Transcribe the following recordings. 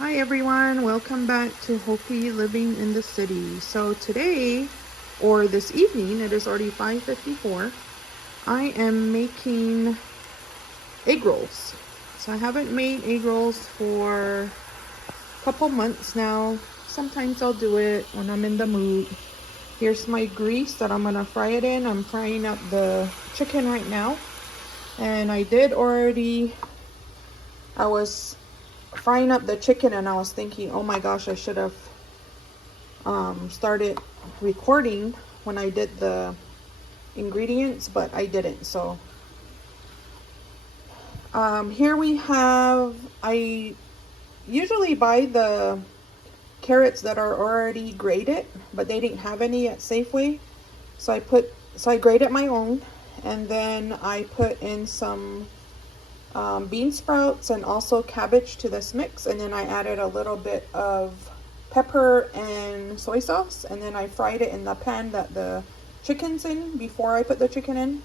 Hi everyone, welcome back to Hopi Living in the City. So today, or this evening, it is already 5:54. I am making egg rolls. So I haven't made egg rolls for a couple months now. Sometimes I'll do it when I'm in the mood. Here's my grease that I'm gonna fry it in. I'm frying up the chicken right now. And I was frying up the chicken and I was thinking, oh my gosh, I should have started recording when I did the ingredients, but I didn't. So here we have, I usually buy the carrots that are already grated, but they didn't have any at Safeway. So I grated my own, and then I put in some bean sprouts and also cabbage to this mix, and then I added a little bit of pepper and soy sauce, and then I fried it in the pan that the chicken's in before I put the chicken in.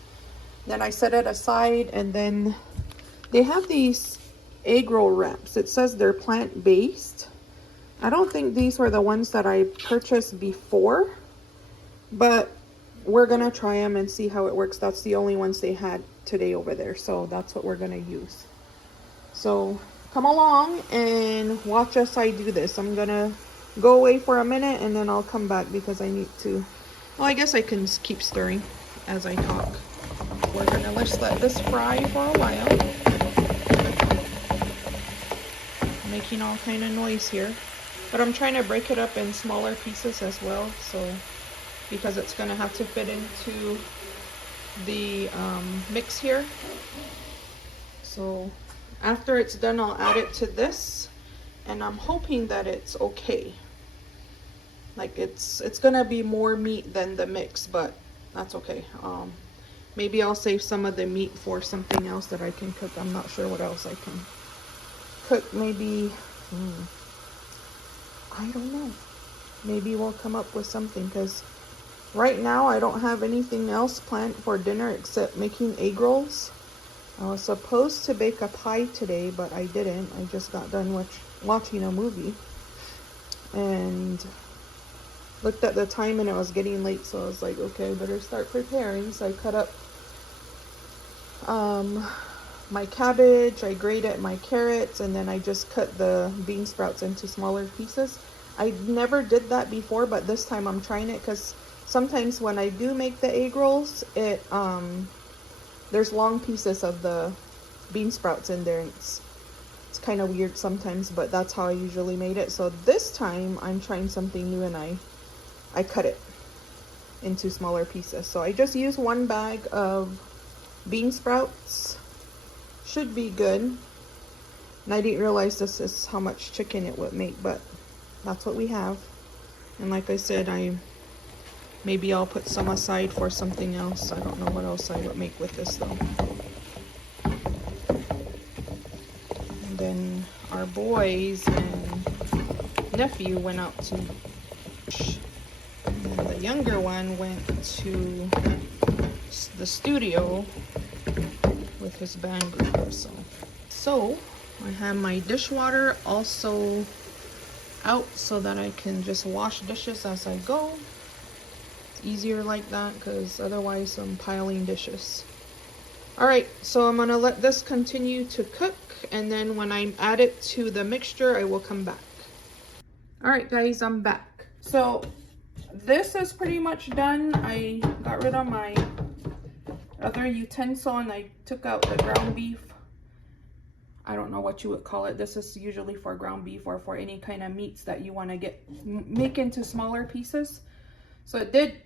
Then I set it aside, and then they have these egg roll wraps. It says they're plant-based. I don't think these were the ones that I purchased before, but we're gonna try them and see how it works. That's the only ones they had today over there, so that's what we're gonna use. So come along and watch us I do this. I'm gonna go away for a minute and then I'll come back because I need to, well, I guess I can just keep stirring as I talk. We're gonna just let this fry for a while. Making all kind of noise here, but I'm trying to break it up in smaller pieces as well, so because it's gonna have to fit into the mix here. So after it's done, I'll add it to this, and I'm hoping that it's okay. Like it's gonna be more meat than the mix, but that's okay. Maybe I'll save some of the meat for something else that I can cook. I'm not sure what else I can cook. Maybe I don't know, maybe we'll come up with something, because right now I don't have anything else planned for dinner except making egg rolls. I was supposed to bake a pie today, but I didn't. I just got done watching a movie and looked at the time and it was getting late, so I was like, okay, I better start preparing. So I cut up my cabbage, I grated my carrots, and then I just cut the bean sprouts into smaller pieces. I never did that before, but this time I'm trying it because sometimes when I do make the egg rolls, there's long pieces of the bean sprouts in there. It's kind of weird sometimes, but that's how I usually made it. So this time I'm trying something new and I cut it into smaller pieces. So I just used one bag of bean sprouts. Should be good. And I didn't realize this is how much chicken it would make, but that's what we have. And like I said, maybe I'll put some aside for something else. I don't know what else I would make with this though. And then our boys and nephew went out to, and then the younger one went to the studio with his band group. So I have my dishwater also out so that I can just wash dishes as I go. Easier like that because otherwise I'm piling dishes. All right, so I'm gonna let this continue to cook, and then when I add it to the mixture I will come back. All right guys, I'm back. So this is pretty much done. I got rid of my other utensil and I took out the ground beef. I don't know what you would call it. This is usually for ground beef or for any kind of meats that you want to make into smaller pieces. So it did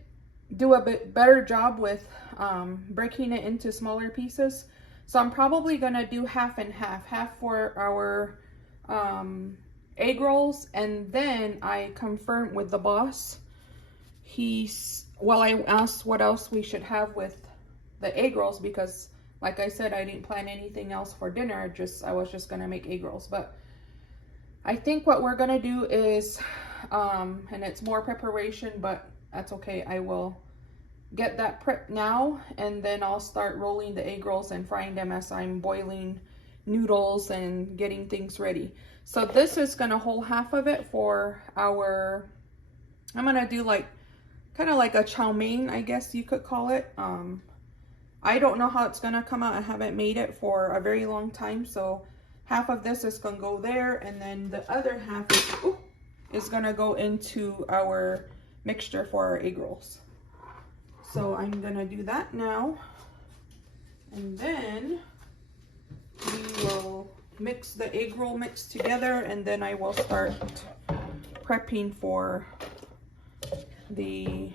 do a bit better job with breaking it into smaller pieces. So I'm probably gonna do half and half for our egg rolls, and then I confirmed with the boss. I asked what else we should have with the egg rolls, because like I said, I didn't plan anything else for dinner. I was just gonna make egg rolls. But I think what we're gonna do is, and it's more preparation, but that's okay. I will get that prepped now, and then I'll start rolling the egg rolls and frying them as I'm boiling noodles and getting things ready. So this is gonna hold half of it for our, I'm gonna do like, kind of like a chow mein, I guess you could call it. I don't know how it's gonna come out. I haven't made it for a very long time. So half of this is gonna go there, and then the other half is gonna go into our mixture for our egg rolls. So I'm gonna do that now. And then we will mix the egg roll mix together, and then I will start prepping for the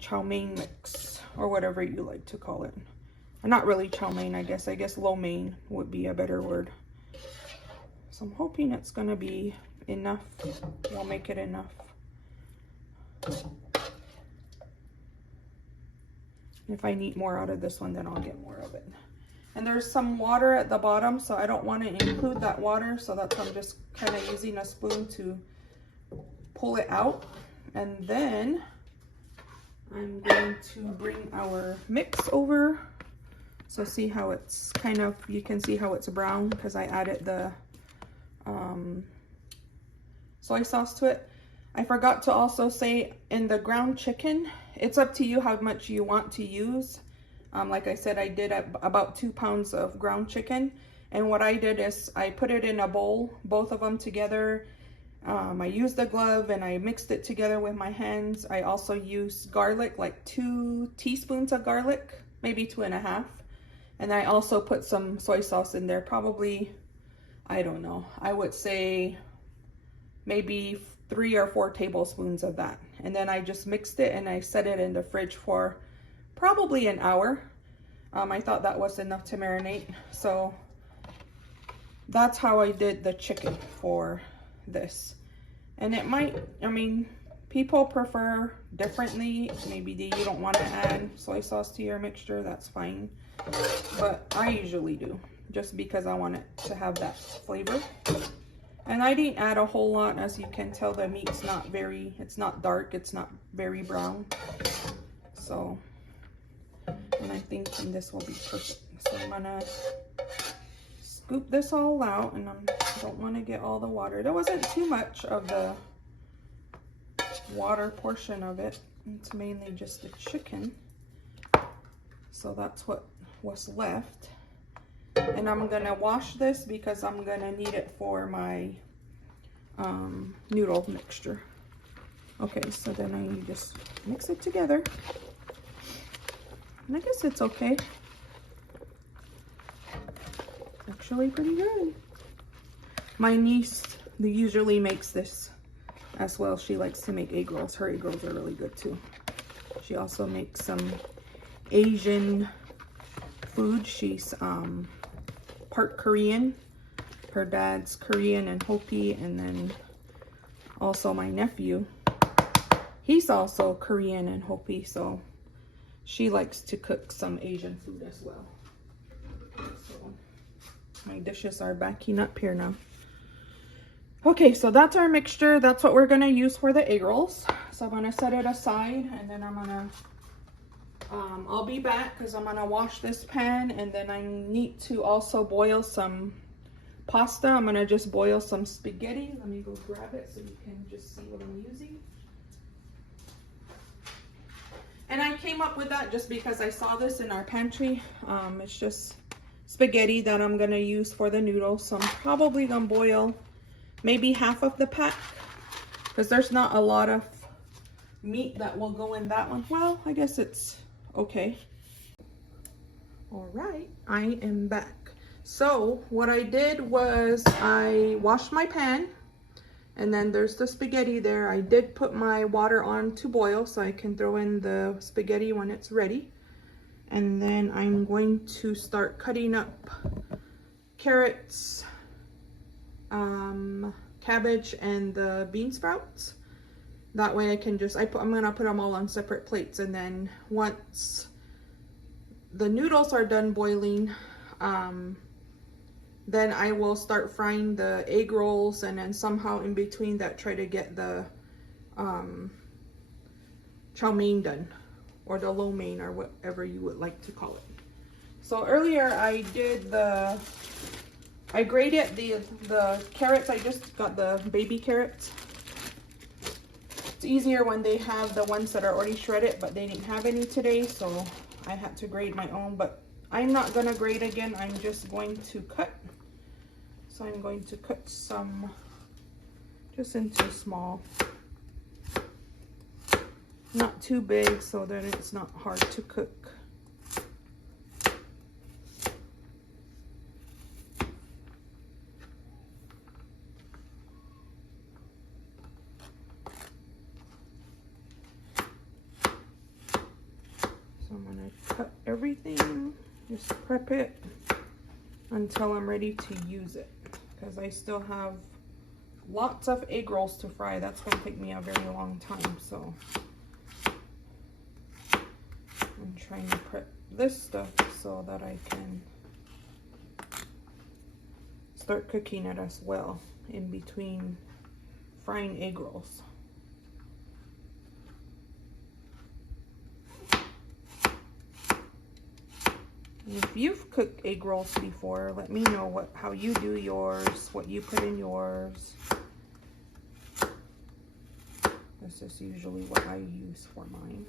chow mein mix, or whatever you like to call it. Not really chow mein, I guess lo mein would be a better word. So I'm hoping it's gonna be enough. We'll make it enough. If I need more out of this one, then I'll get more of it. And there's some water at the bottom, so I don't want to include that water, so that's why I'm just kind of using a spoon to pull it out. And then I'm going to bring our mix over. So see how it's kind of, you can see how it's brown because I added the soy sauce to it. I forgot to also say, in the ground chicken, it's up to you how much you want to use. Like I said, I did about 2 pounds of ground chicken. And what I did is I put it in a bowl, both of them together. I used a glove and I mixed it together with my hands. I also used garlic, like 2 teaspoons of garlic, maybe 2.5. And I also put some soy sauce in there, probably, I don't know, I would say maybe 3 or 4 tablespoons of that. And then I just mixed it and I set it in the fridge for probably an hour. I thought that was enough to marinate. So that's how I did the chicken for this. And it might, I mean, people prefer differently. Maybe you don't want to add soy sauce to your mixture, that's fine. But I usually do, just because I want it to have that flavor. And I didn't add a whole lot. As you can tell, the meat's not very, it's not dark, it's not very brown. So, and I'm thinking this will be perfect. So I'm gonna scoop this all out, and I don't want to get all the water. There wasn't too much of the water portion of it. It's mainly just the chicken. So that's what was left. And I'm gonna wash this because I'm gonna need it for my noodle mixture. Okay, so then I just mix it together. And I guess it's okay. Actually pretty good. My niece usually makes this as well. She likes to make egg rolls. Her egg rolls are really good too. She also makes some Asian food. She's part Korean. Her dad's Korean and Hopi, and then also my nephew, he's also Korean and Hopi, so she likes to cook some Asian food as well. So my dishes are backing up here now. Okay, so that's our mixture. That's what we're gonna use for the egg rolls. So I'm gonna set it aside, and then I'm gonna I'll be back because I'm gonna wash this pan, and then I need to also boil some pasta. I'm gonna just boil some spaghetti. Let me go grab it so you can just see what I'm using. And I came up with that just because I saw this in our pantry. It's just spaghetti that I'm gonna use for the noodles. So I'm probably gonna boil maybe half of the pack because there's not a lot of meat that will go in that one. Well, I guess it's okay. All right, I am back. So what I did was I washed my pan, and then there's the spaghetti there. I did put my water on to boil so I can throw in the spaghetti when it's ready. And then I'm going to start cutting up carrots, cabbage, and the bean sprouts. That way I can just, I'm gonna put them all on separate plates, and then once the noodles are done boiling, then I will start frying the egg rolls, and then somehow in between that try to get the chow mein done, or the lo mein, or whatever you would like to call it. So earlier I I grated the carrots. I just got the baby carrots. It's easier when they have the ones that are already shredded, but they didn't have any today, so I had to grate my own. But I'm not gonna grate again. I'm just going to cut. So I'm going to cut some just into small, not too big, so that it's not hard to cook. So I'm gonna cut everything, just prep it until I'm ready to use it, because I still have lots of egg rolls to fry. That's gonna take me a very long time, so I'm trying to prep this stuff so that I can start cooking it as well in between frying egg rolls. If you've cooked egg rolls before, let me know how you do yours, what you put in yours. This is usually what I use for mine.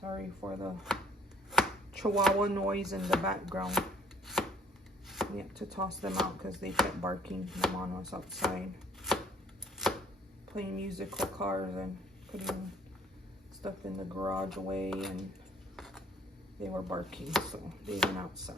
Sorry for the chihuahua noise in the background. We had to toss them out because they kept barking. My mom was outside playing musical cars and putting stuff in the garage away, and they were barking, so they went outside.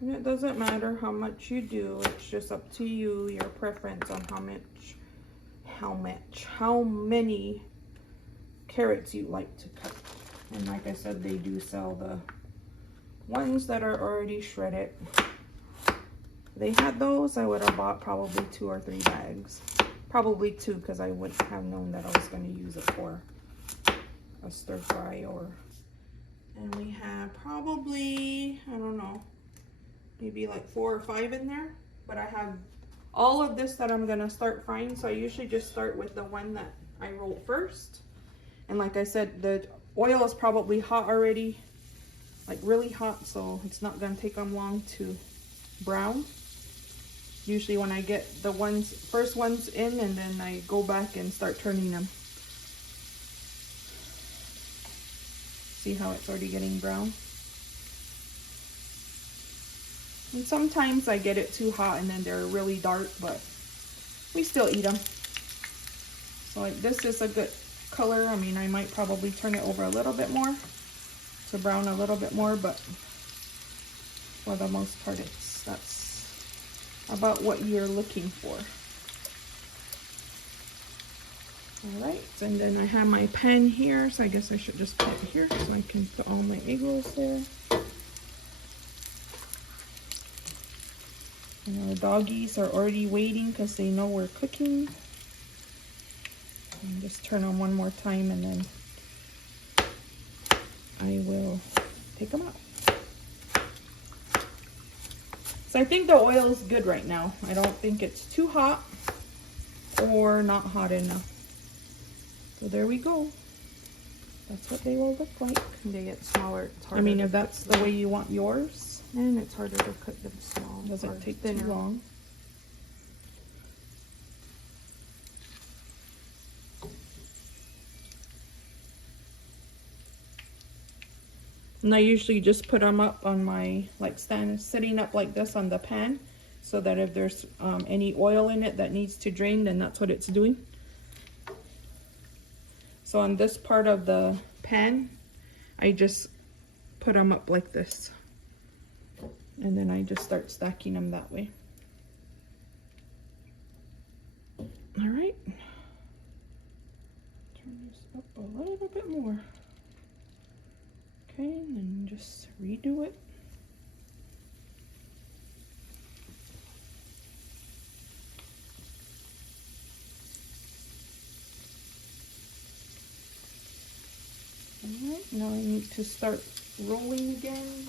And it doesn't matter how much you do, it's just up to you, your preference on how many carrots you like to cut. And like I said, they do sell the ones that are already shredded. If they had those, I would have bought probably 2 or 3 bags. Probably 2, because I wouldn't have known that I was going to use it for a stir fry or. And we have probably, I don't know, maybe like 4 or 5 in there. But I have all of this that I'm going to start frying. So I usually just start with the one that I roll first. And like I said, the oil is probably hot already. Like really hot, so it's not gonna take them long to brown. Usually when I get the first ones in, and then I go back and start turning them. See how it's already getting brown? And sometimes I get it too hot and then they're really dark, but we still eat them. So like this is a good color. I mean, I might probably turn it over a little bit more to brown a little bit more, but for the most part that's about what you're looking for. All right, and then I have my pan here, so I guess I should just put it here so I can put all my egg rolls there. And our doggies are already waiting because they know we're cooking. And just turn on one more time, and then I will take them out. So I think the oil is good right now. I don't think it's too hot or not hot enough. So there we go. That's what they will look like. They get smaller. It's harder. I mean, if that's the way you want yours. And it's harder to cook them small. Doesn't take too long. And I usually just put them up on my, like sitting up like this on the pan, so that if there's any oil in it that needs to drain, then that's what it's doing. So on this part of the pan, I just put them up like this. And then I just start stacking them that way. All right. Turn this up a little bit more. Okay, and then just redo it. All right, now I need to start rolling again.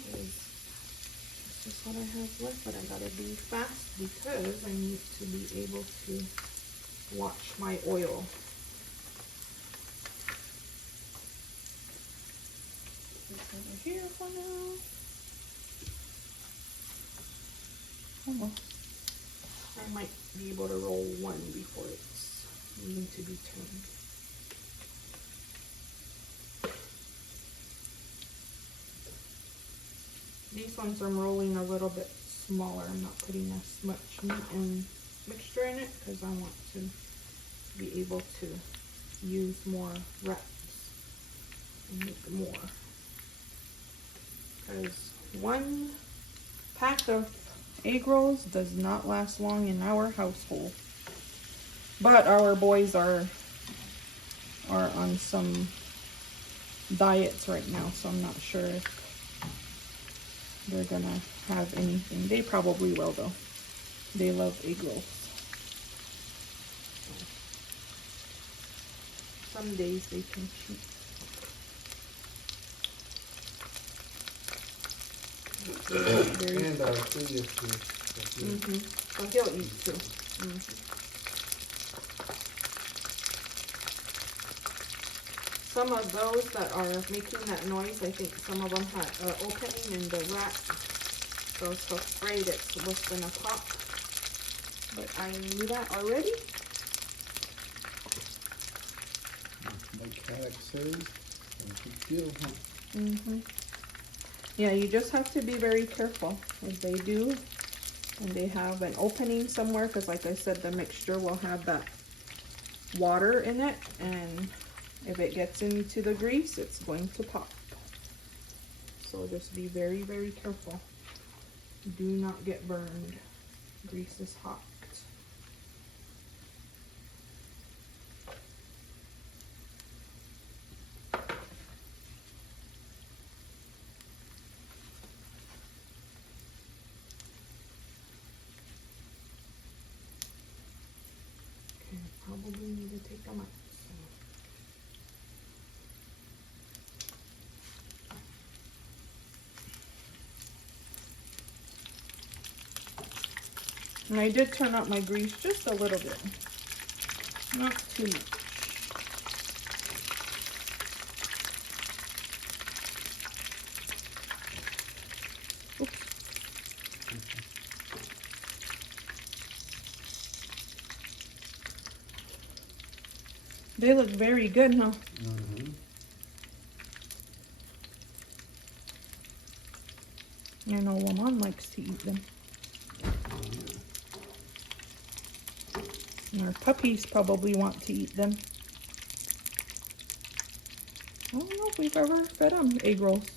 That's what I have left, but I gotta be fast because I need to be able to watch my oil. Put this over here for now. Almost. I might be able to roll one before it's needing to be turned. These ones I'm rolling a little bit smaller. I'm not putting as much meat and mixture in it because I want to be able to use more wraps and make more. Because one pack of egg rolls does not last long in our household. But our boys are on some diets right now, so I'm not sure if they're gonna have anything. They probably will though. They love egg rolls. Some days they can cheat. And our previous So he'll eat too. Some of those that are making that noise, I think some of them had an opening in the wrap. So I was so afraid it was gonna pop. But I knew that already. Like Cabbage says, no big deal, huh? Yeah, you just have to be very careful if they do. And they have an opening somewhere, because like I said, the mixture will have that water in it, and if it gets into the grease, it's going to pop. So just be very, very careful. Do not get burned. Grease is hot. Okay, probably need to take them out. And I did turn up my grease just a little bit, not too much. Oops. They look very good, huh? I know Lamont likes to eat them. And our puppies probably want to eat them. I don't know if we've ever fed them egg rolls.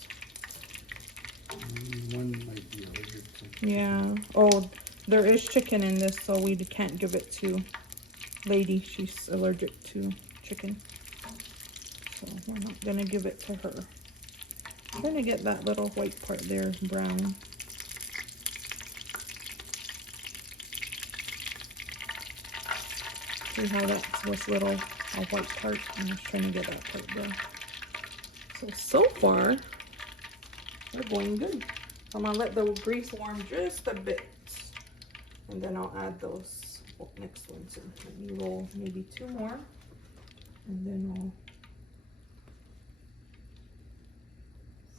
One might be allergic to. Yeah. Oh, there is chicken in this, so we can't give it to Lady. She's allergic to chicken. So we're not going to give it to her. I'm going to get that little white part there brown. See how that's this little white part? I'm just trying to get that part brown. So far, they're going good. I'm going to let the grease warm just a bit. And then I'll add those next ones in. Let me roll maybe 2 more. And then I'll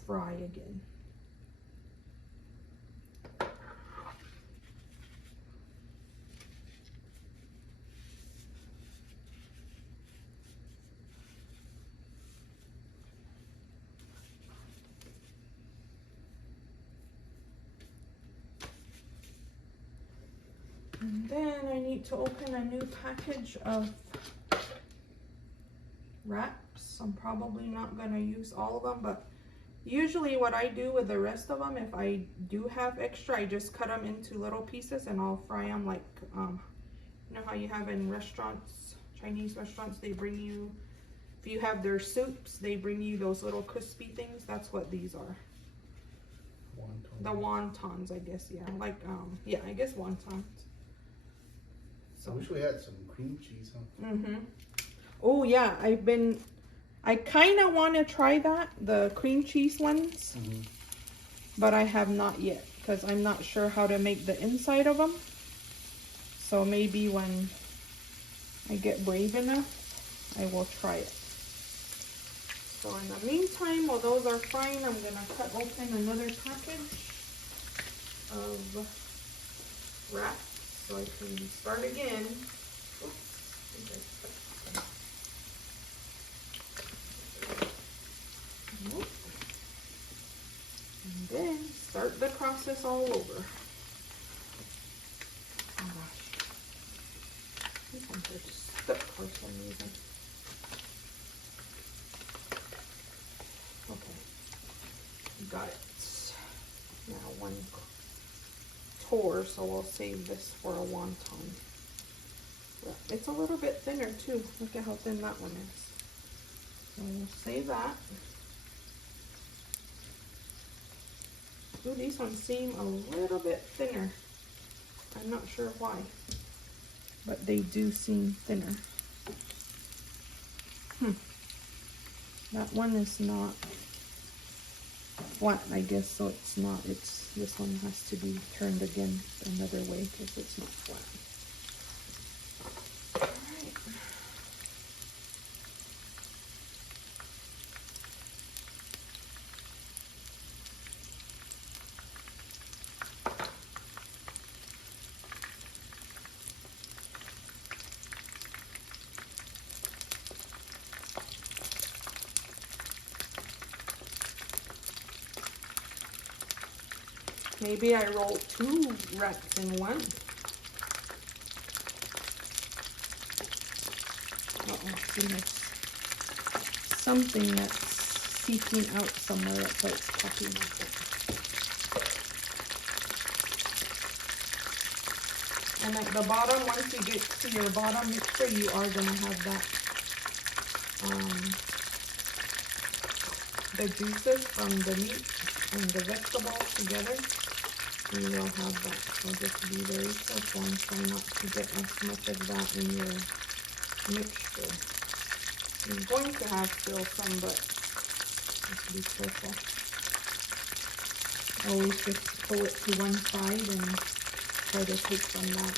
fry again. And then I need to open a new package of wraps. I'm probably not going to use all of them, but usually what I do with the rest of them, if I do have extra, I just cut them into little pieces and I'll fry them like, you know how you have in restaurants, Chinese restaurants, they bring you, if you have their soups, they bring you those little crispy things. That's what these are. Wonton. The wontons, I guess, yeah. Like, yeah, I guess wontons. I wish we had some cream cheese, huh? Oh yeah, I kind of want to try that, the cream cheese ones, but I have not yet, because I'm not sure how to make the inside of them. So maybe when I get brave enough, I will try it. So in the meantime, while those are frying, I'm gonna cut open another package of wraps so I can start again. And then start the process all over. Oh gosh. These ones are just stuck for some reason. Okay. Got it. Now one tore, so we'll save this for a wonton. It's a little bit thinner too. Look at how thin that one is. So we'll save that. Ooh, these ones seem a little bit thinner. I'm not sure why, but they do seem thinner. That one is not flat, I guess, so it's not. This one has to be turned again another way because it's not flat. Maybe I roll 2 wraps in one. Uh-oh, see, there's something that's seeking out somewhere. That's why it's popping like that. And at the bottom, once you get to your bottom mixture, you are going to have that, the juices from the meat and the vegetables together. You will have that, so just be very careful and try not to get as much of that in your mixture. You're going to have still some, but just be careful. Always just pull it to one side and try to take from that.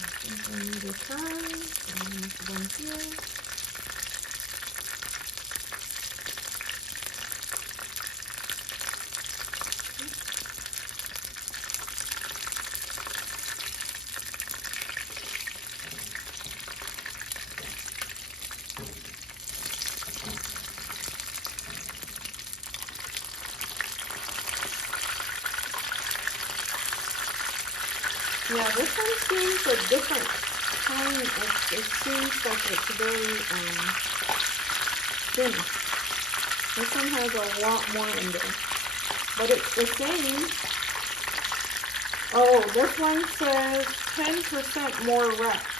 I think I need a turn, and this one here. Yeah, this one seems a different kind. It seems like it's very thin. This one has a lot more in there, but it's the same. Oh, this one says 10% more wraps.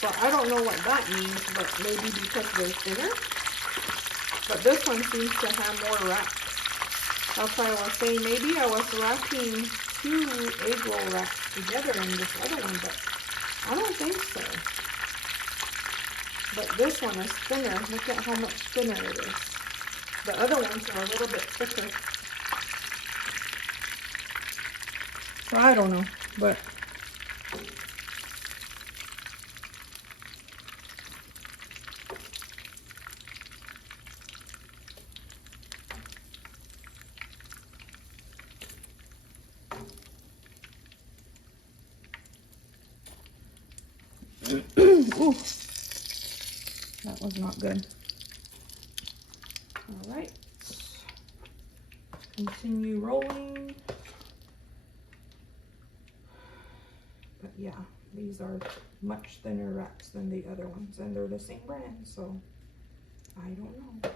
So I don't know what that means, but maybe because they're thinner. But this one seems to have more wraps. That's why I was saying maybe I was wrapping 2 egg roll wraps together in this other one, but I don't think so. But this one is thinner. Look at how much thinner it is. The other ones are a little bit thicker. So I don't know, but ooh, that was not good. All right, continue rolling. But yeah, these are much thinner wraps than the other ones, and they're the same brand, so I don't know.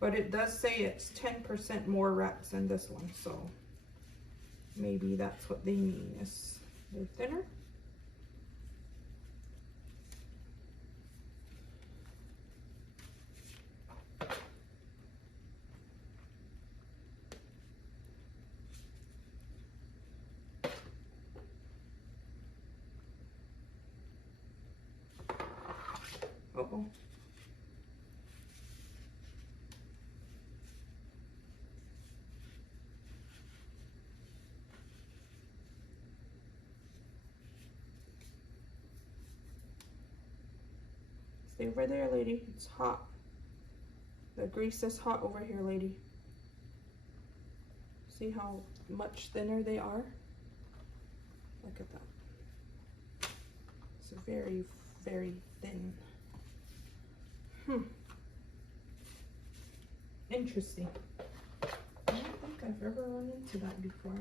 But it does say it's 10% more wraps than this one, so maybe that's what they mean, is they're thinner. circle. Stay over there, lady. It's hot. The grease is hot over here, lady. See how much thinner they are? Look at that. It's very, very thin. Interesting. I don't think I've ever run into that before.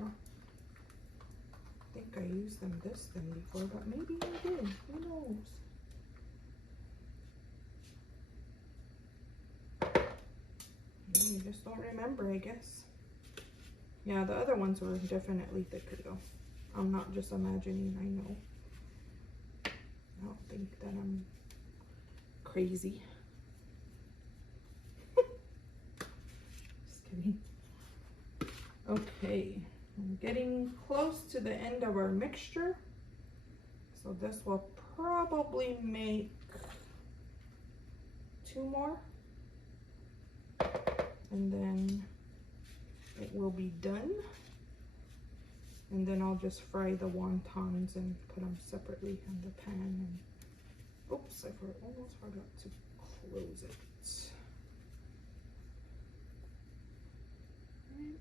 I think I used them this thin before, but maybe I did. Who knows? You just don't remember, I guess. Yeah, the other ones were definitely thicker though. I'm not just imagining, I know. I don't think that I'm crazy. Just kidding. Okay, I'm getting close to the end of our mixture. So this will probably make 2 more. And then it will be done. And then I'll just fry the wontons and put them separately in the pan. And oops, I almost forgot to close it. Right.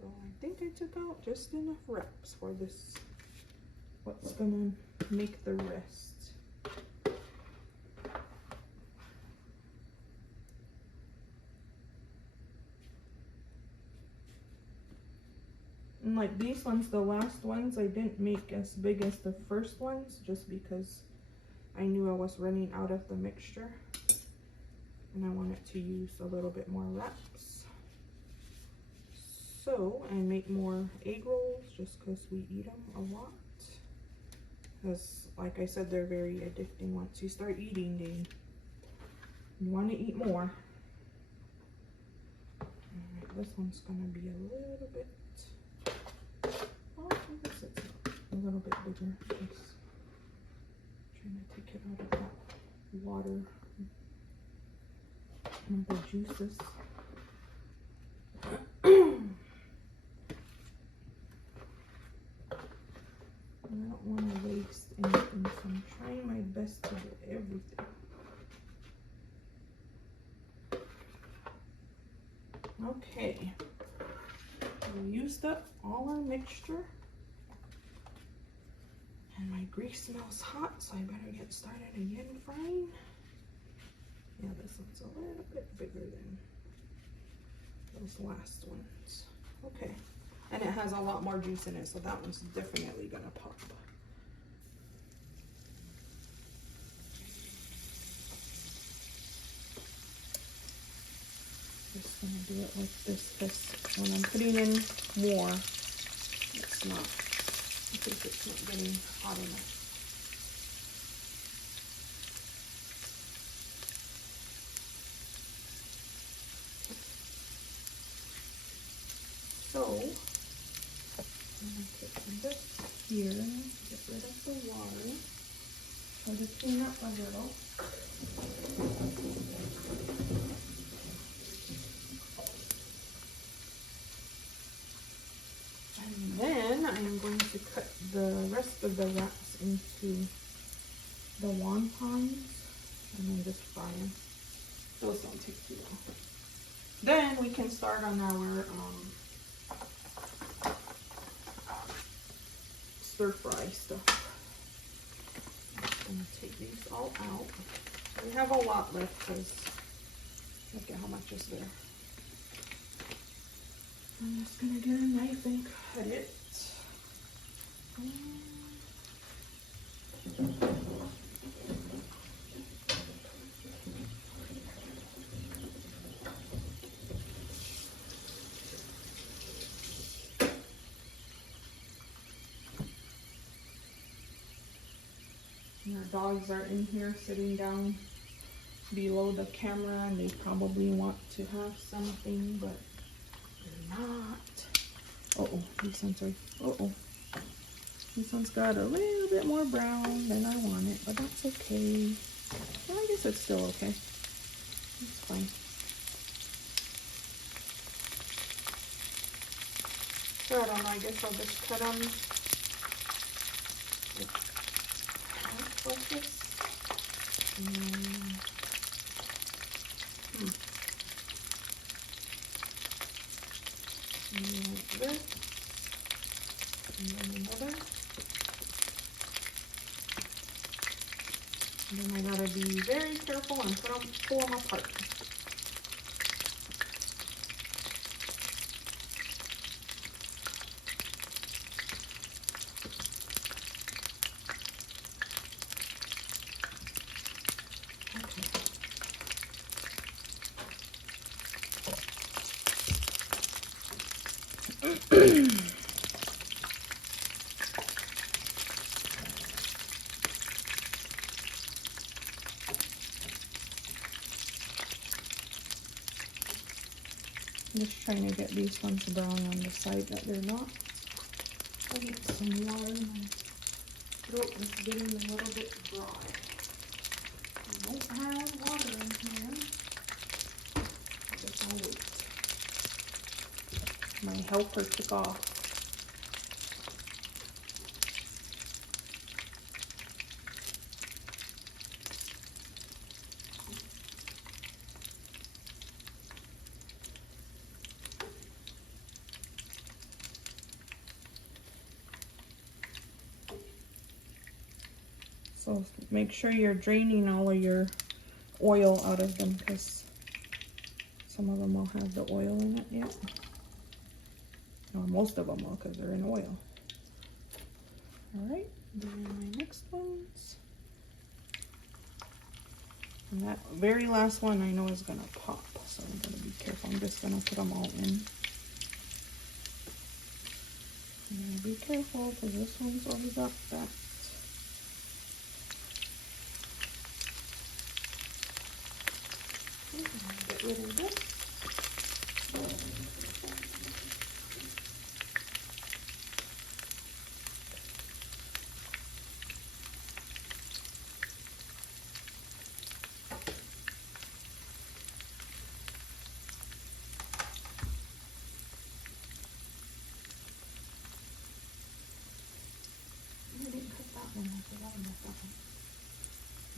So I think I took out just enough wraps for this. What's gonna make the rest? And like these ones, the last ones, I didn't make as big as the first ones just because I knew I was running out of the mixture. And I wanted to use a little bit more wraps. So, and make more egg rolls just because we eat them a lot. Because, like I said, they're very addicting. Once you start eating, you want to eat more. Alright, this one's going to be a little bit... I guess it's a little bit bigger. Just trying to take it out of that water and the juices. I don't want to waste anything, so I'm trying my best to get everything. Okay. We used up all our mixture. And my grease smells hot, so I better get started again frying. Yeah, this one's a little bit bigger than those last ones. Okay. And it has a lot more juice in it, so that one's definitely gonna pop. Just gonna do it like this because when I'm putting in more, it's not, I think it's not getting hot enough. So, I'm gonna put this here, get rid of the water, try to clean up a little. And then I'm going to cut the rest of the wraps into the wontons and then just fry them. Those don't take too long. Then we can start on our stir fry stuff. I'm just gonna take these all out. We have a lot left because look at how much is there. I'm just gonna get a knife and cut it. And our dogs are in here sitting down below the camera and they probably want to have something, but they're not. Uh-oh, these ones are, uh-oh. This one's got a little bit more brown than I want it, but that's okay. Well, I guess it's still okay. It's fine. So I don't know, I guess I'll just cut them like this. And then, and then like this. And then another. And then I gotta be very careful and pull them apart. I'm just trying to get these ones brown on the side that they're not. I need some water. My throat is getting a little bit dry. I don't have water in here. I guess I'll wait. My helper took off. So make sure you're draining all of your oil out of them because some of them will have the oil in it yet. Well, most of them will because they're in oil. Alright, then my next ones. And that very last one I know is going to pop, so I'm going to be careful. I'm just going to put them all in. And be careful because this one's already got that. Get rid of this.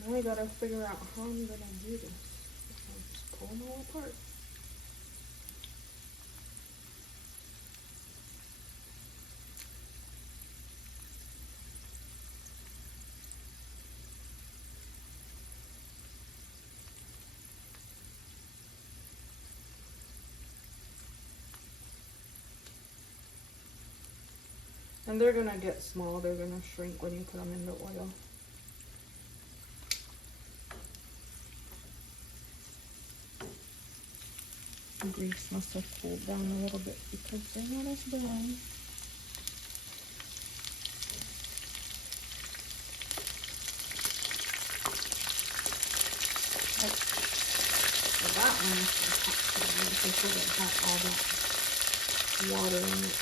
Now I gotta figure out how I'm gonna do this. I'll just pull them all apart. And they're gonna get small, they're gonna shrink when you put them in the oil. The grease must have cooled down a little bit because they're not as brown. So that one is just so it has all that water in it.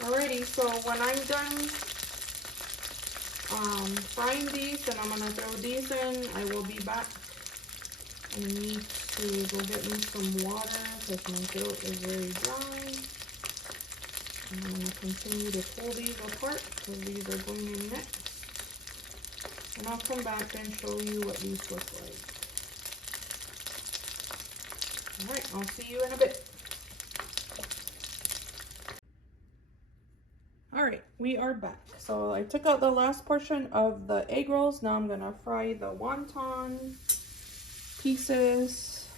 Alrighty, so when I'm done frying these, and I'm gonna throw these in, I will be back. I need to go get me some water because my throat is very dry. And I'm gonna continue to pull these apart because these are going in next. And I'll come back and show you what these look like. Alright, I'll see you in a bit. Alright, we are back. So I took out the last portion of the egg rolls. Now I'm going to fry the wonton pieces.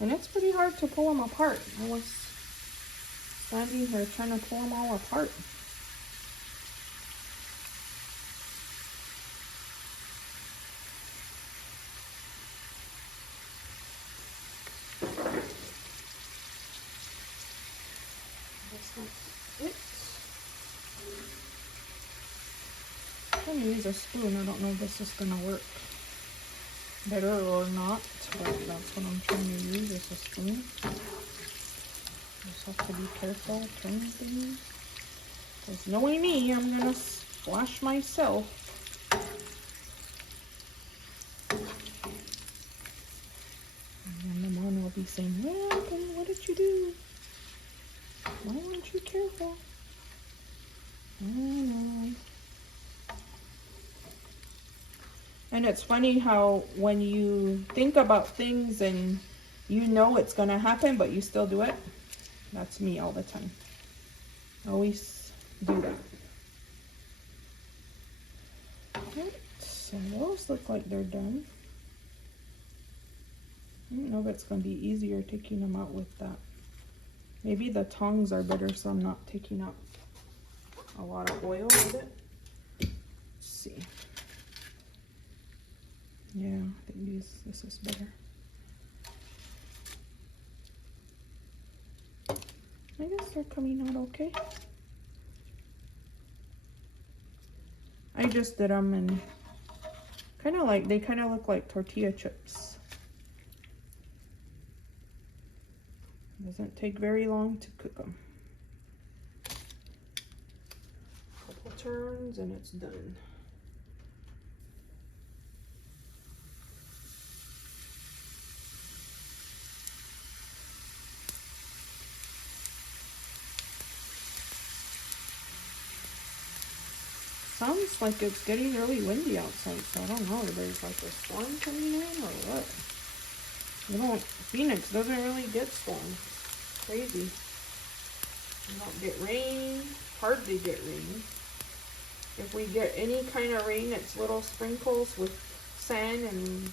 And it's pretty hard to pull them apart. I was standing here trying to pull them all apart. I'm going to use a spoon. I don't know if this is going to work. better or not, but that's what I'm trying to use as a spoon. Just have to be careful turning things. Because knowing me, I'm gonna splash myself. And then the mom will be saying, "Well, what did you do? Why weren't you careful?" I know. And it's funny how when you think about things and you know it's gonna happen, but you still do it. That's me all the time. Always do that. Right, so those look like they're done. I don't know if it's gonna be easier taking them out with that. Maybe the tongs are better, so I'm not taking out a lot of oil with it. Let's see. Yeah, I think this is better. I guess they're coming out okay. I just did them and they kind of look like tortilla chips. Doesn't take very long to cook them. Couple turns and it's done. Sounds like it's getting really windy outside, so I don't know if there's like a storm coming in or what. Phoenix doesn't really get storms. Crazy. We don't get rain, hardly get rain. If we get any kind of rain, it's little sprinkles with sand and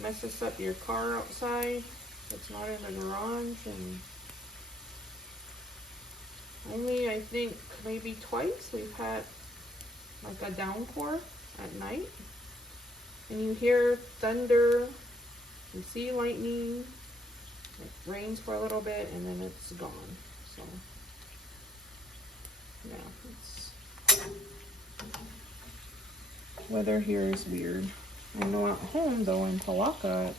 messes up your car outside. It's not in the garage, and only I think maybe twice we've had like a downpour at night, and you hear thunder, you see lightning, it rains for a little bit and then it's gone. So yeah, weather here is weird. I know at home though in Palaka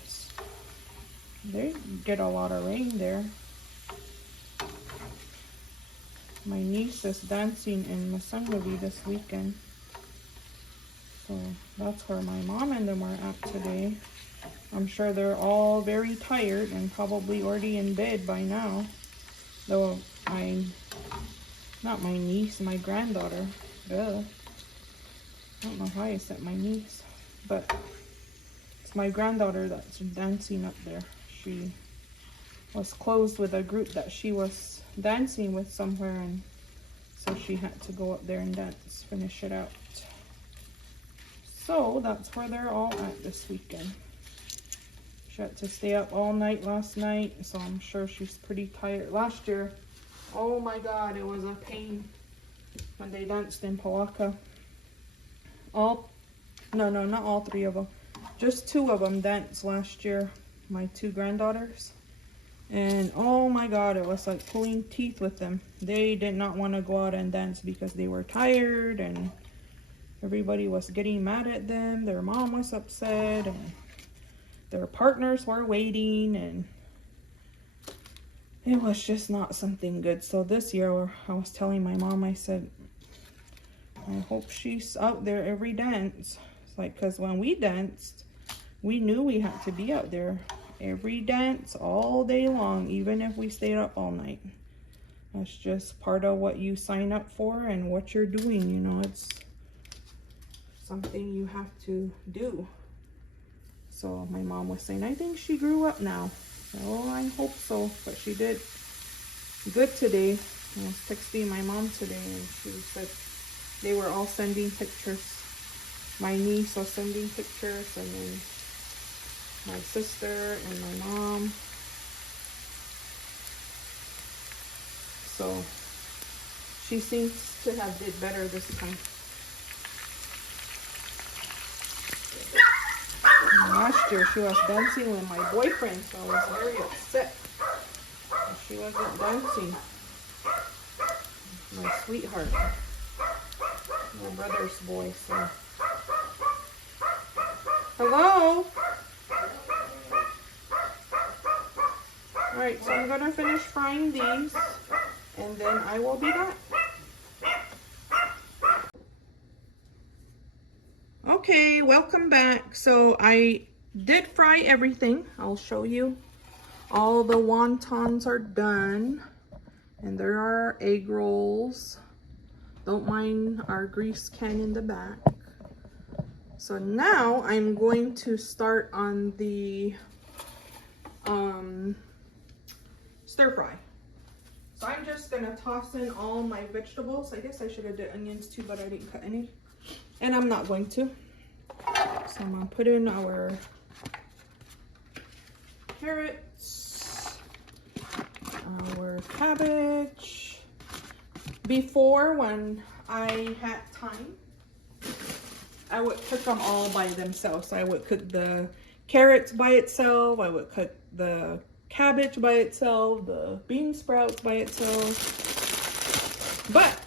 they get a lot of rain there. My niece is dancing in the movie this weekend. So that's where my mom and them are at today. I'm sure they're all very tired and probably already in bed by now. Though not my niece, my granddaughter. Duh. I don't know why I said my niece. But it's my granddaughter that's dancing up there. She was close with a group that she was dancing with somewhere, and so she had to go up there and dance, finish it out. So that's where they're all at this weekend. She had to stay up all night last night, so I'm sure she's pretty tired. Last year, oh my God, it was a pain when they danced in Palaka. No, not all three of them. Just two of them danced last year, my two granddaughters. And oh my God, it was like pulling teeth with them. They did not want to go out and dance because they were tired and everybody was getting mad at them. Their mom was upset and their partners were waiting, and it was just not something good. So this year I was telling my mom, I said, I hope she's out there every dance. It's like, because when we danced, we knew we had to be out there every dance all day long, even if we stayed up all night. That's just part of what you sign up for and what you're doing, you know. It's something you have to do. So my mom was saying, I think she grew up now. Oh, I hope so. But she did good today. I was texting my mom today and she said they were all sending pictures. My niece was sending pictures, and then my sister and my mom. So she seems to have did better this time. Last year she was dancing with my boyfriend, so I was very upset that she wasn't dancing. My sweetheart, my brother's boy. So hello. Alright, so I'm gonna finish frying these and then I will be back. Okay, welcome back. So I did fry everything. I'll show you. All the wontons are done. And there are egg rolls. Don't mind our grease can in the back. So now I'm going to start on the stir fry. So I'm just gonna toss in all my vegetables. I guess I should have did onions too, but I didn't cut any. And I'm not going to. So I'm gonna put in our carrots, our cabbage. Before, when I had time, I would cook them all by themselves. I would cook the carrots by itself. I would cook the cabbage by itself, the bean sprouts by itself. But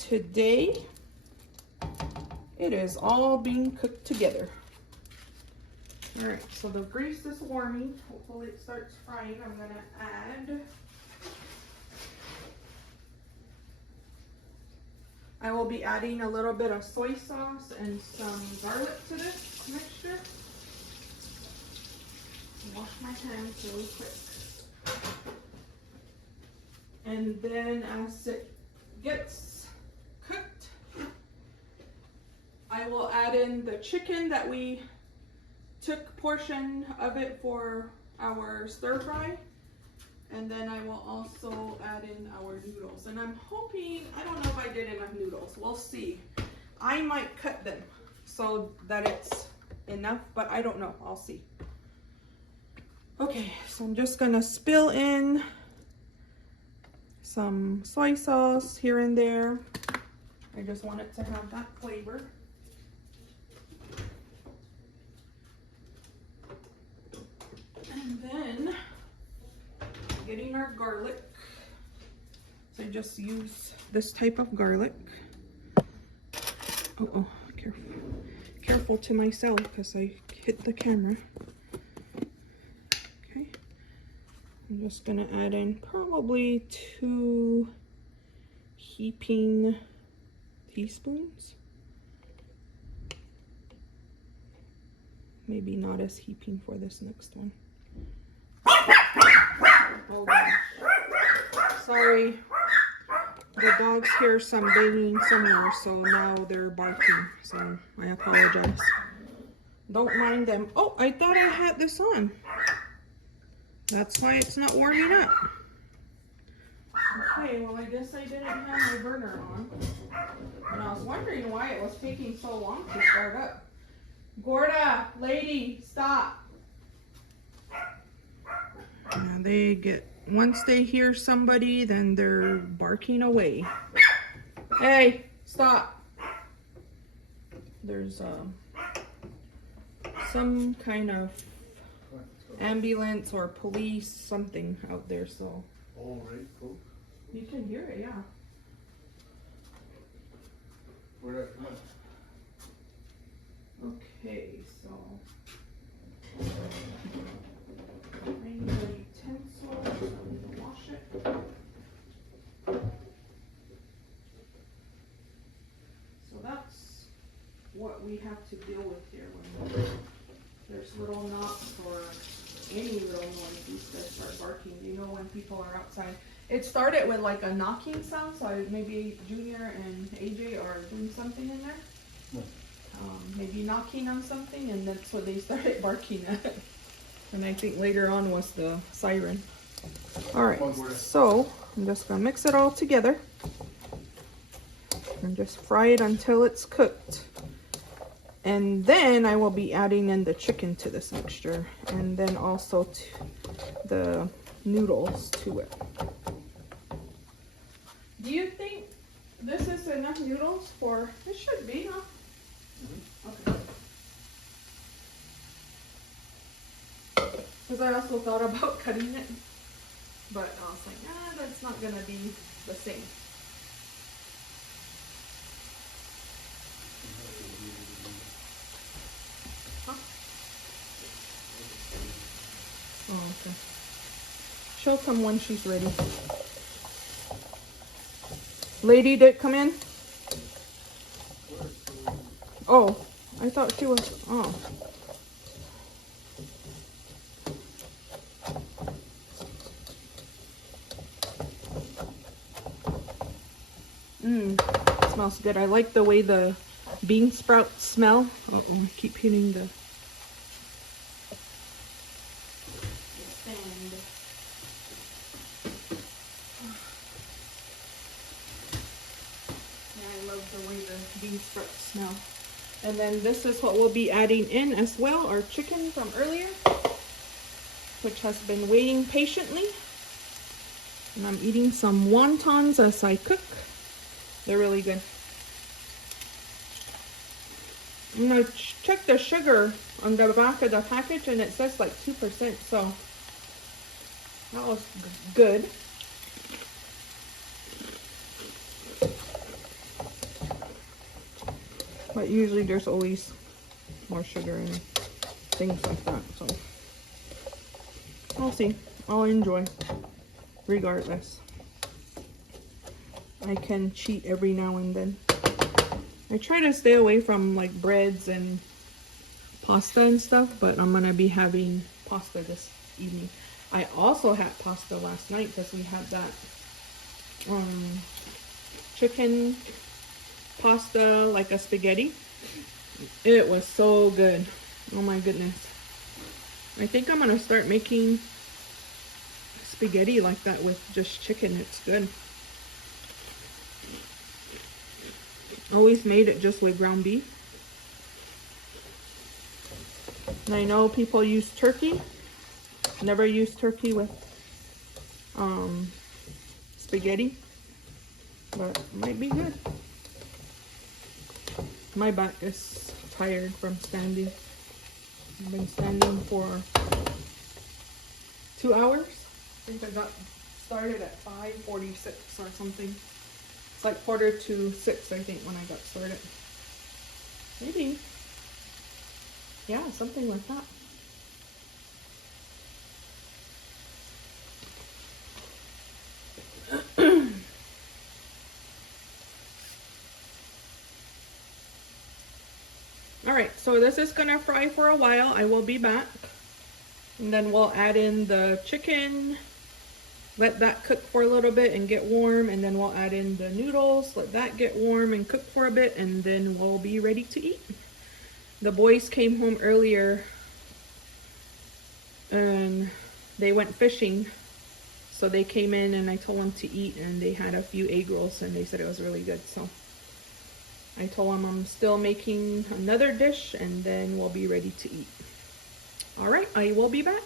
today, it is all being cooked together. All right, so the grease is warming. Hopefully it starts frying. I'm gonna add, I will be adding a little bit of soy sauce and some garlic to this mixture. Wash my hands really quick. And then as it gets cooked, I will add in the chicken that we took portion of it for our stir fry. And then I will also add in our noodles. And I'm hoping, I don't know if I did enough noodles. We'll see. I might cut them so that it's enough, but I don't know. I'll see. Okay, so I'm just gonna spill in some soy sauce here and there. I just want it to have that flavor. And then getting our garlic. So I just use this type of garlic. Oh, careful. Careful to myself because I hit the camera. Okay. I'm just gonna add in probably 2 heaping teaspoons. Maybe not as heaping for this next one. Oh gosh. Sorry. The dogs hear some banging somewhere, so now they're barking. So I apologize. Don't mind them. Oh, I thought I had this on. That's why it's not warming up. Okay, well I guess I didn't have my burner on. And I was wondering why it was taking so long to start up. Gorda, lady, stop. Yeah, they get, once they hear somebody, then they're barking away. Hey, stop. There's some kind of ambulance or police, something out there, so. All right, folks. You can hear it, yeah. Where'd that come up? Okay, so. I need a utensil, so I need to wash it. So that's what we have to deal with here when there's little knocks or any little noise. These guys start barking. You know when people are outside. It started with like a knocking sound, so maybe Junior and AJ are doing something in there. No. Maybe knocking on something, and that's what they started barking at. And I think later on was the siren. All right, so I'm just gonna mix it all together and just fry it until it's cooked. And then I will be adding in the chicken to this mixture, and then also the noodles to it. Do you think this is enough noodles for, it should be, huh? Okay. Because I also thought about cutting it, but I was like, ah, that's not gonna be the same. Huh? Oh, She'll come when she's ready. Lady did come in? Oh, I thought she was, oh. Smells good. I like the way the bean sprouts smell. Uh-oh, I keep hitting the stand. Yeah, I love the way the bean sprouts smell. And then this is what we'll be adding in as well, our chicken from earlier, which has been waiting patiently. And I'm eating some wontons as I cook. They're really good. I'm gonna check the sugar on the back of the package and it says like 2%, so that was good. But usually there's always more sugar and things like that, so I'll see. I'll enjoy regardless. I can cheat every now and then. I try to stay away from like breads and pasta and stuff, but I'm gonna be having pasta this evening. I also had pasta last night because we had that chicken pasta, like a spaghetti. It was so good. Oh my goodness. I think I'm gonna start making spaghetti like that with just chicken. It's good. Always made it just with ground beef. And I know people use turkey. Never used turkey with spaghetti, but it might be good. My back is tired from standing. I've been standing for 2 hours. I think I got started at 5:46 or something. It's like 5:45, I think, when I got started. Maybe. Yeah, something like that. Alright, so this is gonna fry for a while. I will be back. And then we'll add in the chicken. Let that cook for a little bit and get warm, and then we'll add in the noodles, let that get warm and cook for a bit, and then we'll be ready to eat. The boys came home earlier and they went fishing, so they came in and I told them to eat, and they had a few egg rolls and they said it was really good. So I told them I'm still making another dish and then we'll be ready to eat. All right, I will be back.